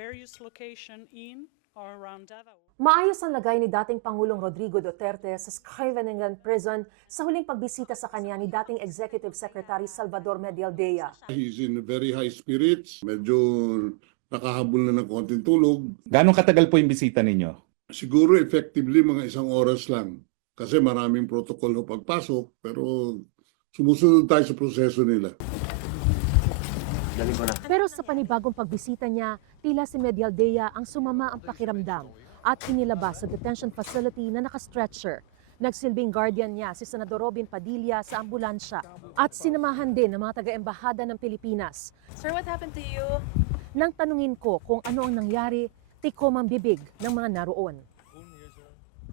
various locations in or around Davao. Maayos ang lagay ni dating Pangulong Rodrigo Duterte sa Scheveningen Prison sa huling pagbisita sa kanya ni dating Executive Secretary Salvador Medialdea. He's in very high spirits. Medyo nakahabol na ng konting tulog. Gano'ng katagal po yung bisita ninyo? Siguro effectively mga 1 oras lang. Kasi maraming protocol ng pagpasok. Pero sumusunod tayo sa proseso nila. Pero sa panibagong pagbisita niya, tila si Medialdea ang sumama ang pakiramdam at inilabas sa detention facility na naka-stretcher. Nagsilbing guardian niya si Senador Robin Padilla sa ambulansya at sinamahan din ng mga taga-embahada ng Pilipinas. Sir, what happened to you? Nang tanungin ko kung ano ang nangyari, tikom ang bibig ng mga naroon.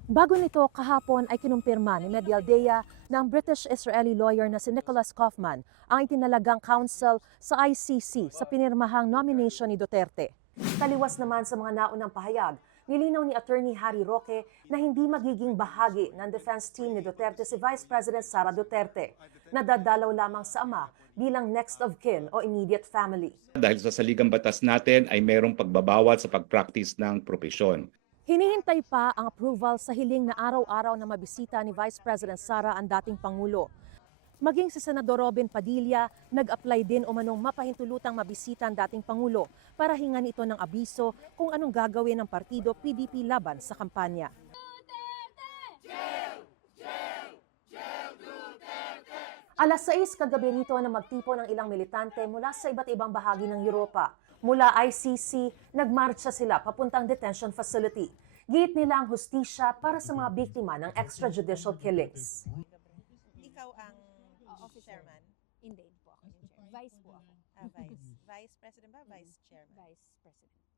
Bago nito, kahapon ay kinumpirma ni Medialdea na ang British-Israeli lawyer na si Nicholas Kaufman ang itinalagang counsel sa ICC sa pinirmahang nomination ni Duterte. Taliwas naman sa mga naunang pahayag, nilinaw ni Attorney Harry Roque na hindi magiging bahagi ng defense team ni Duterte si Vice President Sara Duterte, na dadalaw lamang sa ama bilang next of kin o immediate family. Dahil sa saligang batas natin ay mayroong pagbabawal sa pag-practice ng propesyon. Hinihintay pa ang approval sa hiling na araw-araw na mabisita ni Vice President Sara ang dating Pangulo. Maging si Senador Robin Padilla, nag-apply din umanong mapahintulutang mabisita ang dating Pangulo para hingan ito ng abiso kung anong gagawin ng partido PDP laban sa kampanya. Alas 6 kagabi nito na magtipo ng ilang militante mula sa iba't ibang bahagi ng Europa. Mula ICC, nagmarcha sila papuntang detention facility. Giit nila ang hustisya para sa mga biktima ng extrajudicial killings. Ikaw ang officer man? Hindi po ako yung chair. Vice po ako. Vice. Vice President ba? Vice Chairman? Vice